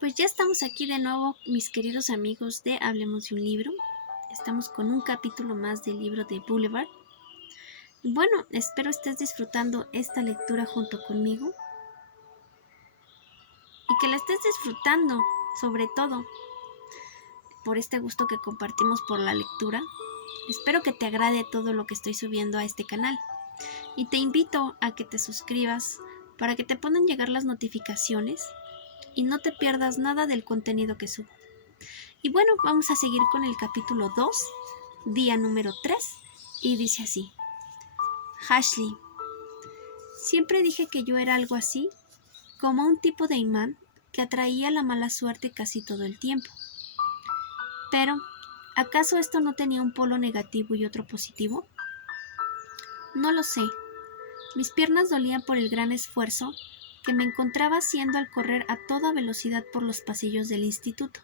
Pues ya estamos aquí de nuevo, mis queridos amigos de Hablemos de un libro. Estamos con un capítulo más del libro de Boulevard. Bueno, espero estés disfrutando esta lectura junto conmigo y que la estés disfrutando, sobre todo, por este gusto que compartimos por la lectura. Espero que te agrade todo lo que estoy subiendo a este canal y te invito a que te suscribas para que te puedan llegar las notificaciones y no te pierdas nada del contenido que subo. Y bueno, vamos a seguir con el capítulo 2, día número 3, y dice así: Ashley, siempre dije que yo era algo así, como un tipo de imán que atraía la mala suerte casi todo el tiempo. Pero, ¿acaso esto no tenía un polo negativo y otro positivo? No lo sé. Mis piernas dolían por el gran esfuerzo que me encontraba haciendo al correr a toda velocidad por los pasillos del instituto.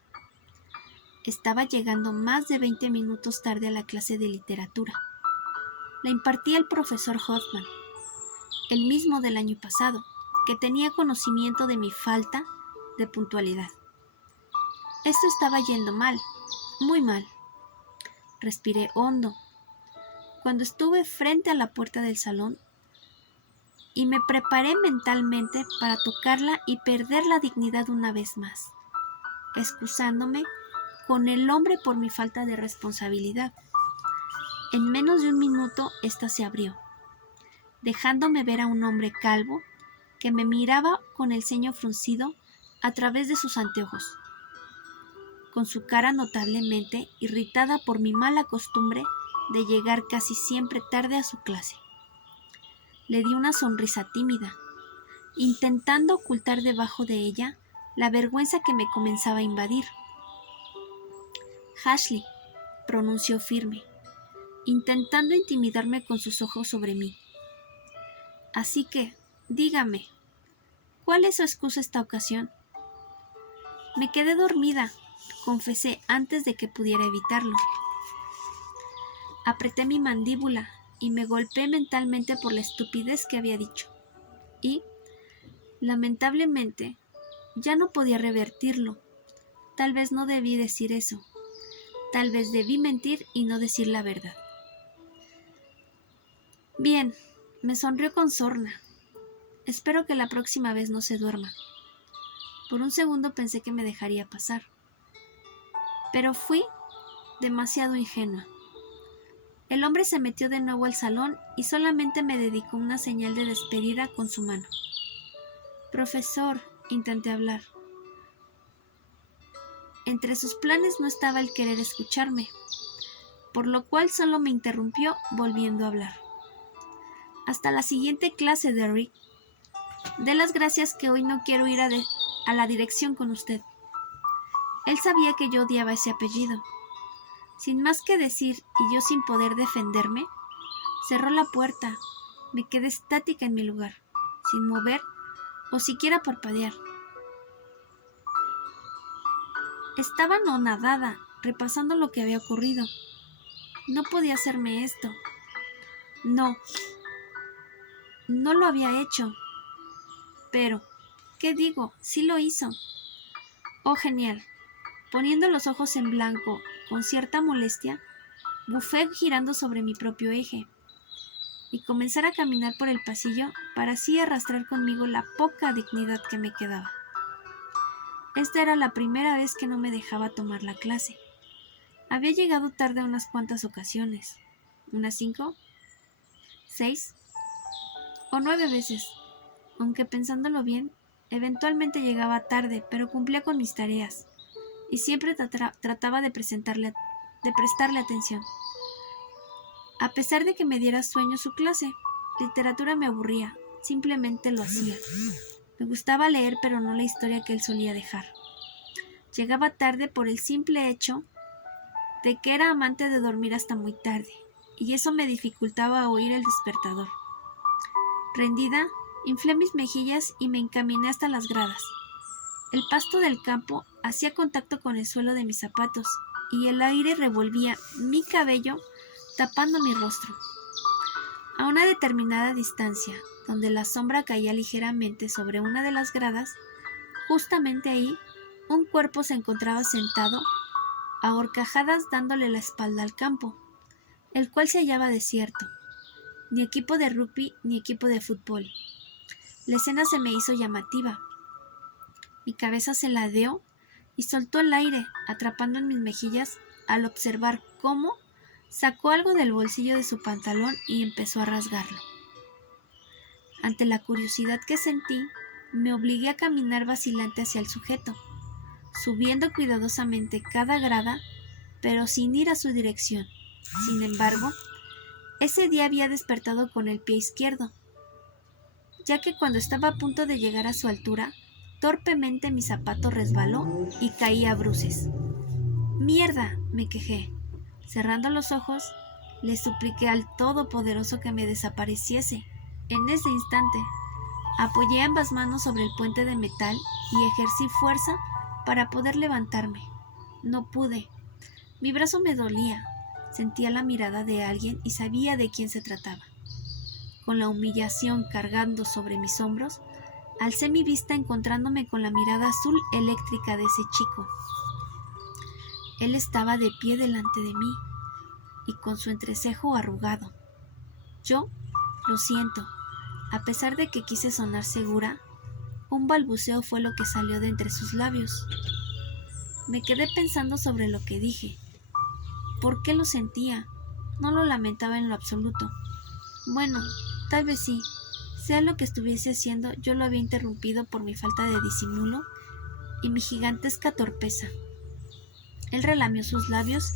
Estaba llegando más de 20 minutos tarde a la clase de literatura. La impartía el profesor Hoffman, el mismo del año pasado, que tenía conocimiento de mi falta de puntualidad. Esto estaba yendo mal, muy mal. Respiré hondo cuando estuve frente a la puerta del salón y me preparé mentalmente para tocarla y perder la dignidad una vez más, excusándome con el hombre por mi falta de responsabilidad. En menos de un minuto ésta se abrió, dejándome ver a un hombre calvo que me miraba con el ceño fruncido a través de sus anteojos, con su cara notablemente irritada por mi mala costumbre de llegar casi siempre tarde a su clase. Le di una sonrisa tímida, intentando ocultar debajo de ella la vergüenza que me comenzaba a invadir. Ashley, pronunció firme, intentando intimidarme con sus ojos sobre mí. Así que, dígame, ¿cuál es su excusa esta ocasión? Me quedé dormida, confesé antes de que pudiera evitarlo. Apreté mi mandíbula y me golpeé mentalmente por la estupidez que había dicho. Y, lamentablemente, ya no podía revertirlo. Tal vez no debí decir eso. Tal vez debí mentir y no decir la verdad. Bien, me sonrió con sorna. Espero que la próxima vez no se duerma. Por un segundo pensé que me dejaría pasar. Pero fui demasiado ingenua. El hombre se metió de nuevo al salón y solamente me dedicó una señal de despedida con su mano. Profesor, intenté hablar. Entre sus planes no estaba el querer escucharme, por lo cual solo me interrumpió volviendo a hablar. Hasta la siguiente clase, Derrick. Dé las gracias que hoy no quiero ir a la dirección con usted. Él sabía que yo odiaba ese apellido. Sin más que decir y yo sin poder defenderme, cerró la puerta. Me quedé estática en mi lugar, sin mover o siquiera parpadear. Estaba anonadada, repasando lo que había ocurrido. No podía hacerme esto. No, no lo había hecho. Pero, ¿qué digo? Sí lo hizo. Oh, genial. Poniendo los ojos en blanco, con cierta molestia, bufé girando sobre mi propio eje y comenzar a caminar por el pasillo para así arrastrar conmigo la poca dignidad que me quedaba. Esta era la primera vez que no me dejaba tomar la clase. Había llegado tarde unas cuantas ocasiones, unas 5, 6 o 9 veces, aunque pensándolo bien, eventualmente llegaba tarde, pero cumplía con mis tareas y siempre trataba de prestarle atención. A pesar de que me diera sueño su clase, literatura me aburría, simplemente lo hacía. Me gustaba leer, pero no la historia que él solía dejar. Llegaba tarde por el simple hecho de que era amante de dormir hasta muy tarde, y eso me dificultaba oír el despertador. Rendida, inflé mis mejillas y me encaminé hasta las gradas. El pasto del campo hacía contacto con el suelo de mis zapatos, y el aire revolvía mi cabello tapando mi rostro. A una determinada distancia, donde la sombra caía ligeramente sobre una de las gradas, justamente ahí Un cuerpo se encontraba sentado a horcajadas dándole la espalda al campo, el cual se hallaba desierto. Ni equipo de rugby ni equipo de fútbol. La escena se me hizo llamativa. Mi cabeza se ladeó y soltó el aire, atrapando en mis mejillas al observar cómo sacó algo del bolsillo de su pantalón y empezó a rasgarlo. Ante la curiosidad que sentí, me obligué a caminar vacilante hacia el sujeto, subiendo cuidadosamente cada grada, pero sin ir a su dirección. Sin embargo, ese día había despertado con el pie izquierdo, ya que cuando estaba a punto de llegar a su altura, torpemente mi zapato resbaló y caí a bruces. ¡Mierda!, me quejé. Cerrando los ojos, le supliqué al Todopoderoso que me desapareciese. En ese instante, apoyé ambas manos sobre el puente de metal y ejercí fuerza para poder levantarme. No pude. Mi brazo me dolía. Sentía la mirada de alguien y sabía de quién se trataba. Con la humillación cargando sobre mis hombros, alcé mi vista encontrándome con la mirada azul eléctrica de ese chico. Él estaba de pie delante de mí y con su entrecejo arrugado. Yo, lo siento, a pesar de que quise sonar segura, un balbuceo fue lo que salió de entre sus labios. Me quedé pensando sobre lo que dije. ¿Por qué lo sentía? No lo lamentaba en lo absoluto. Bueno, tal vez sí. Sea lo que estuviese haciendo, yo lo había interrumpido por mi falta de disimulo y mi gigantesca torpeza. Él relamió sus labios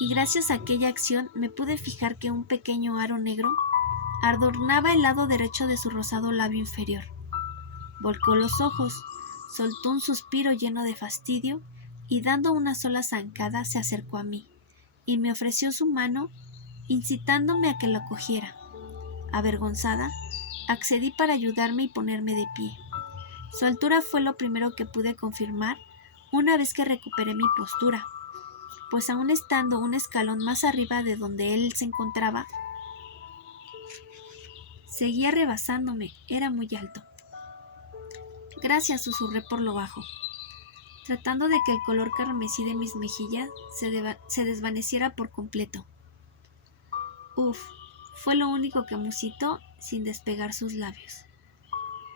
y gracias a aquella acción me pude fijar que un pequeño aro negro adornaba el lado derecho de su rosado labio inferior. Volcó los ojos, soltó un suspiro lleno de fastidio y dando una sola zancada se acercó a mí y me ofreció su mano incitándome a que la cogiera. Avergonzada, accedí para ayudarme y ponerme de pie. Su altura fue lo primero que pude confirmar una vez que recuperé mi postura, pues aún estando un escalón más arriba de donde él se encontraba, seguía rebasándome, era muy alto. Gracias, susurré por lo bajo, tratando de que el color carmesí de mis mejillas se desvaneciera por completo. Uf, fue lo único que musitó sin despegar sus labios.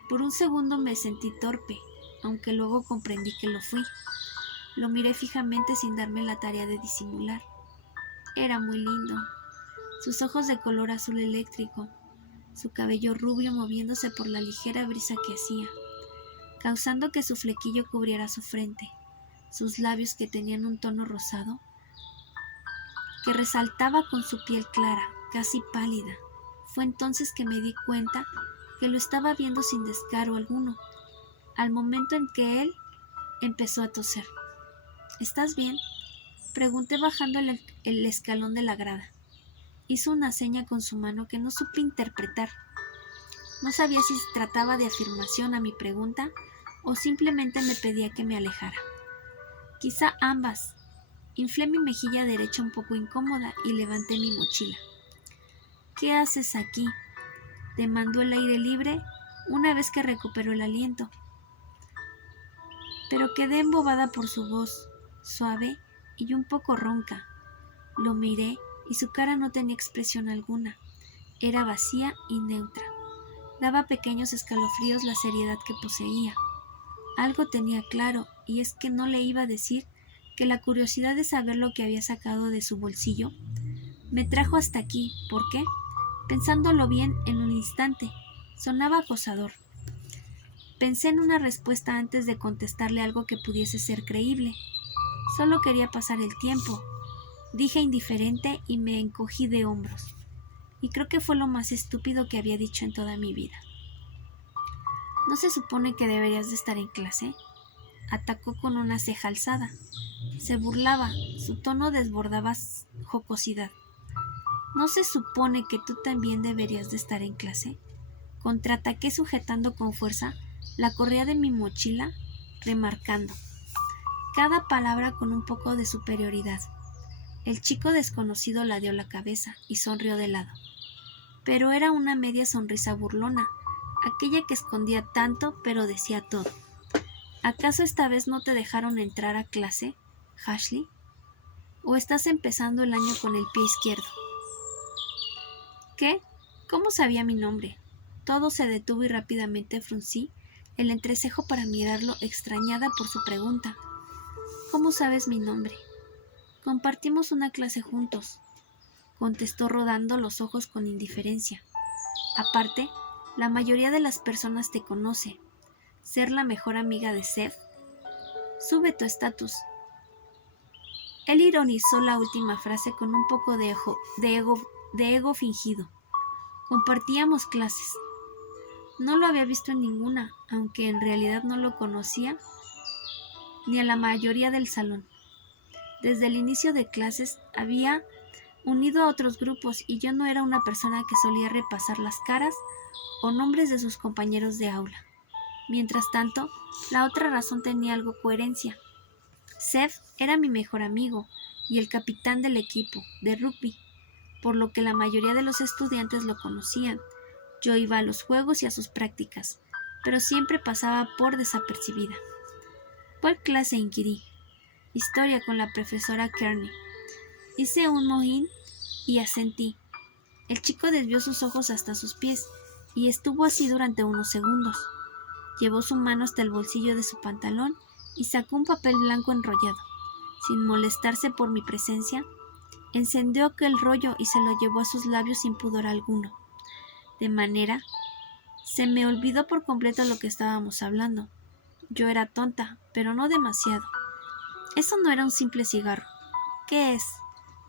Por un segundo me sentí torpe, aunque luego comprendí que lo fui. Lo miré fijamente sin darme la tarea de disimular. Era muy lindo. Sus ojos de color azul eléctrico, su cabello rubio moviéndose por la ligera brisa que hacía, causando que su flequillo cubriera su frente, sus labios que tenían un tono rosado, que resaltaba con su piel clara, casi pálida. Fue entonces que me di cuenta que lo estaba viendo sin descaro alguno, al momento en que él empezó a toser. ¿Estás bien?, pregunté bajando el escalón de la grada. Hizo una seña con su mano que no supe interpretar. No sabía si se trataba de afirmación a mi pregunta o simplemente me pedía que me alejara. Quizá ambas. Inflé mi mejilla derecha un poco incómoda y levanté mi mochila. ¿Qué haces aquí?, demandó el aire libre una vez que recuperó el aliento. Pero quedé embobada por su voz, suave y un poco ronca. Lo miré y su cara no tenía expresión alguna. Era vacía y neutra. Daba pequeños escalofríos la seriedad que poseía. Algo tenía claro, y es que no le iba a decir que la curiosidad de saber lo que había sacado de su bolsillo me trajo hasta aquí. ¿Por qué? Pensándolo bien en un instante, sonaba acosador. Pensé en una respuesta antes de contestarle algo que pudiese ser creíble. Solo quería pasar el tiempo, dije indiferente y me encogí de hombros. Y creo que fue lo más estúpido que había dicho en toda mi vida. ¿No se supone que deberías de estar en clase?, atacó con una ceja alzada. Se burlaba, su tono desbordaba jocosidad. ¿No se supone que tú también deberías de estar en clase?, contraataqué sujetando con fuerza la correa de mi mochila, remarcando cada palabra con un poco de superioridad. El chico desconocido ladeó la cabeza y sonrió de lado, pero era una media sonrisa burlona, aquella que escondía tanto pero decía todo. ¿Acaso esta vez no te dejaron entrar a clase, Ashley? ¿O estás empezando el año con el pie izquierdo? ¿Qué? ¿Cómo sabía mi nombre? Todo se detuvo y rápidamente fruncí el entrecejo para mirarlo, extrañada por su pregunta. ¿Cómo sabes mi nombre? Compartimos una clase juntos, contestó rodando los ojos con indiferencia. Aparte, la mayoría de las personas te conoce. Ser la mejor amiga de Seth sube tu estatus. Él ironizó la última frase con un poco de ego fingido. Compartíamos clases. No lo había visto en ninguna, aunque en realidad no lo conocía ni a la mayoría del salón. Desde el inicio de clases había unido a otros grupos y yo no era una persona que solía repasar las caras o nombres de sus compañeros de aula. Mientras tanto, la otra razón tenía algo coherencia. Seth era mi mejor amigo y el capitán del equipo de rugby, por lo que la mayoría de los estudiantes lo conocían. Yo iba a los juegos y a sus prácticas, pero siempre pasaba por desapercibida. ¿Cuál clase? Inquirí. Historia, con la profesora Kearney. Hice un mohín y asentí. El chico desvió sus ojos hasta sus pies y estuvo así durante unos segundos. Llevó su mano hasta el bolsillo de su pantalón y sacó un papel blanco enrollado. Sin molestarse por mi presencia, encendió aquel rollo y se lo llevó a sus labios sin pudor alguno. De manera, se me olvidó por completo lo que estábamos hablando. Yo era tonta, pero no demasiado. Eso no era un simple cigarro. ¿Qué es?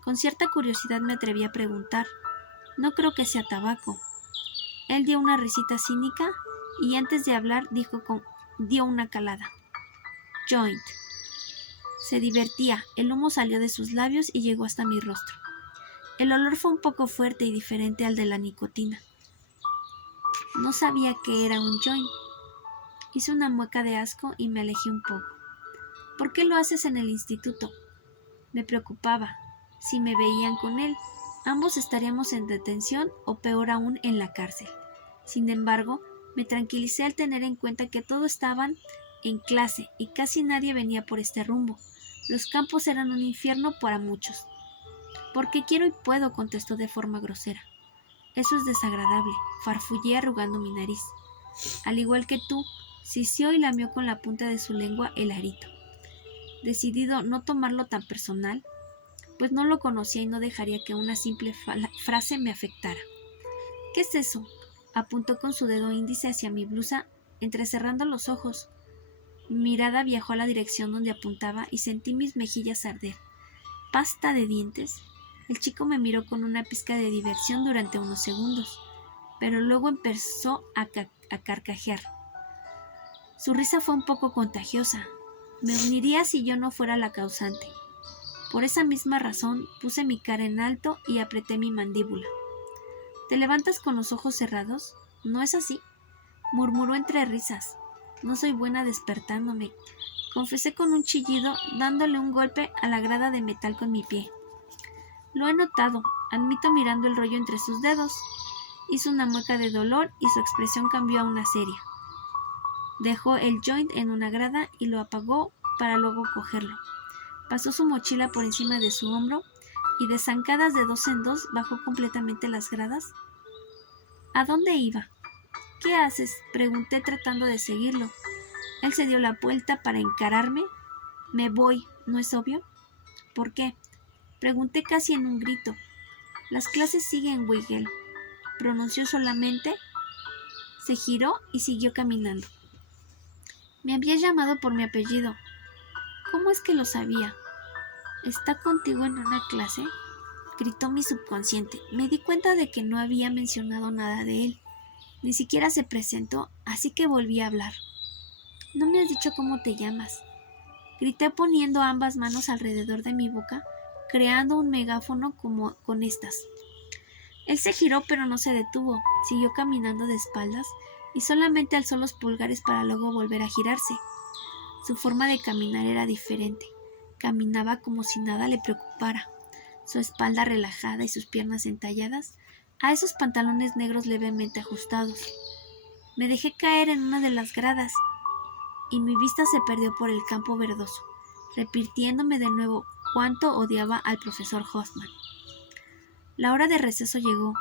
Con cierta curiosidad me atreví a preguntar. No creo que sea tabaco. Él dio una risita cínica y antes de hablar dio una calada. Joint. Se divertía, el humo salió de sus labios y llegó hasta mi rostro. El olor fue un poco fuerte y diferente al de la nicotina. No sabía que era un joint. Hice una mueca de asco y me alejé un poco. ¿Por qué lo haces en el instituto? Me preocupaba. Si me veían con él, ambos estaríamos en detención o peor aún en la cárcel. Sin embargo, me tranquilicé al tener en cuenta que todos estaban en clase y casi nadie venía por este rumbo. Los campos eran un infierno para muchos. Porque quiero y puedo, contestó de forma grosera. Eso es desagradable, farfullé arrugando mi nariz. Al igual que tú, sisió y lamió con la punta de su lengua el arito. Decidido no tomarlo tan personal, pues no lo conocía y no dejaría que una simple frase me afectara. ¿Qué es eso? Apuntó con su dedo índice hacia mi blusa, entrecerrando los ojos. Mi mirada viajó a la dirección donde apuntaba y sentí mis mejillas arder. ¿Pasta de dientes? El chico me miró con una pizca de diversión durante unos segundos, pero luego empezó a carcajear. Su risa fue un poco contagiosa. Me uniría si yo no fuera la causante. Por esa misma razón puse mi cara en alto y apreté mi mandíbula. ¿Te levantas con los ojos cerrados? ¿No es así? Murmuró entre risas. No soy buena despertándome, confesé con un chillido, dándole un golpe a la grada de metal con mi pie. Lo he notado, admito mirando el rollo entre sus dedos. Hizo una mueca de dolor y su expresión cambió a una seria. Dejó el joint en una grada y lo apagó para luego cogerlo. Pasó su mochila por encima de su hombro y de zancadas de dos en dos bajó completamente las gradas. ¿A dónde iba? ¿Qué haces? Pregunté tratando de seguirlo. Él se dio la vuelta para encararme. Me voy, ¿no es obvio? ¿Por qué? Pregunté casi en un grito. Las clases siguen, Weigel. Pronunció solamente. Se giró y siguió caminando. Me había llamado por mi apellido. ¿Cómo es que lo sabía? ¿Está contigo en una clase? Gritó mi subconsciente. Me di cuenta de que no había mencionado nada de él. Ni siquiera se presentó, así que volví a hablar. ¿No me has dicho cómo te llamas? Grité poniendo ambas manos alrededor de mi boca, creando un megáfono como con estas. Él se giró pero no se detuvo, siguió caminando de espaldas y solamente alzó los pulgares para luego volver a girarse. Su forma de caminar era diferente. Caminaba como si nada le preocupara. Su espalda relajada y sus piernas entalladas a esos pantalones negros levemente ajustados. Me dejé caer en una de las gradas y mi vista se perdió por el campo verdoso, repitiéndome de nuevo cuánto odiaba al profesor Hoffman. La hora de receso llegó.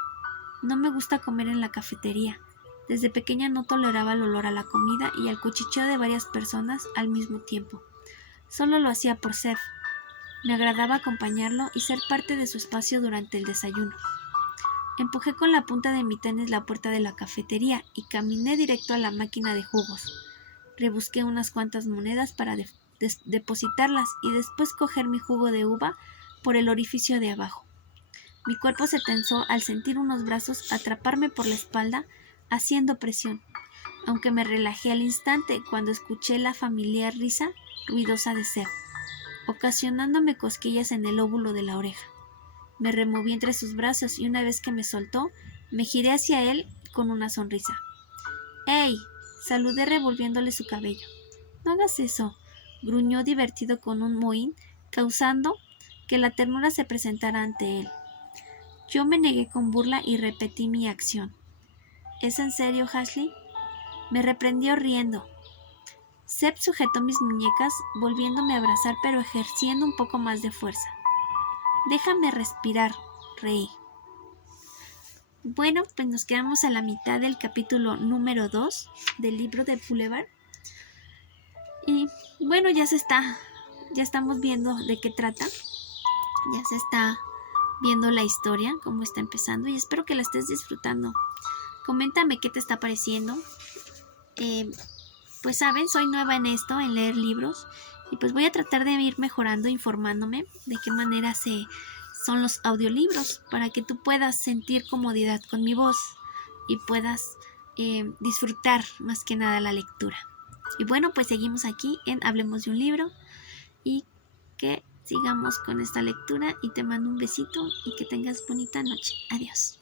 No me gusta comer en la cafetería. Desde pequeña no toleraba el olor a la comida y al cuchicheo de varias personas al mismo tiempo. Solo lo hacía por Seth. Me agradaba acompañarlo y ser parte de su espacio durante el desayuno. Empujé con la punta de mi tenis la puerta de la cafetería y caminé directo a la máquina de jugos. Rebusqué unas cuantas monedas para depositarlas y después coger mi jugo de uva por el orificio de abajo. Mi cuerpo se tensó al sentir unos brazos atraparme por la espalda, haciendo presión, aunque me relajé al instante cuando escuché la familiar risa ruidosa de Seth, ocasionándome cosquillas en el lóbulo de la oreja. Me removí entre sus brazos y una vez que me soltó, me giré hacia él con una sonrisa. ¡Hey! Saludé revolviéndole su cabello. No hagas eso, gruñó divertido con un mohín, causando que la ternura se presentara ante él. Yo me negué con burla y repetí mi acción. ¿Es en serio, Ashley? Me reprendió riendo. Seth sujetó mis muñecas, volviéndome a abrazar pero ejerciendo un poco más de fuerza. Déjame respirar, reí. Bueno, pues nos quedamos a la mitad del capítulo número 2 del libro de Boulevard. Y bueno, ya estamos viendo de qué trata. Ya se está viendo la historia, cómo está empezando, y espero que la estés disfrutando. Coméntame qué te está pareciendo. Pues saben, soy nueva en esto, en leer libros, y pues voy a tratar de ir mejorando, informándome de qué manera son los audiolibros, para que tú puedas sentir comodidad con mi voz y puedas disfrutar más que nada la lectura. Y bueno, pues seguimos aquí en Hablemos de un libro, y que sigamos con esta lectura, y te mando un besito y que tengas bonita noche. Adiós.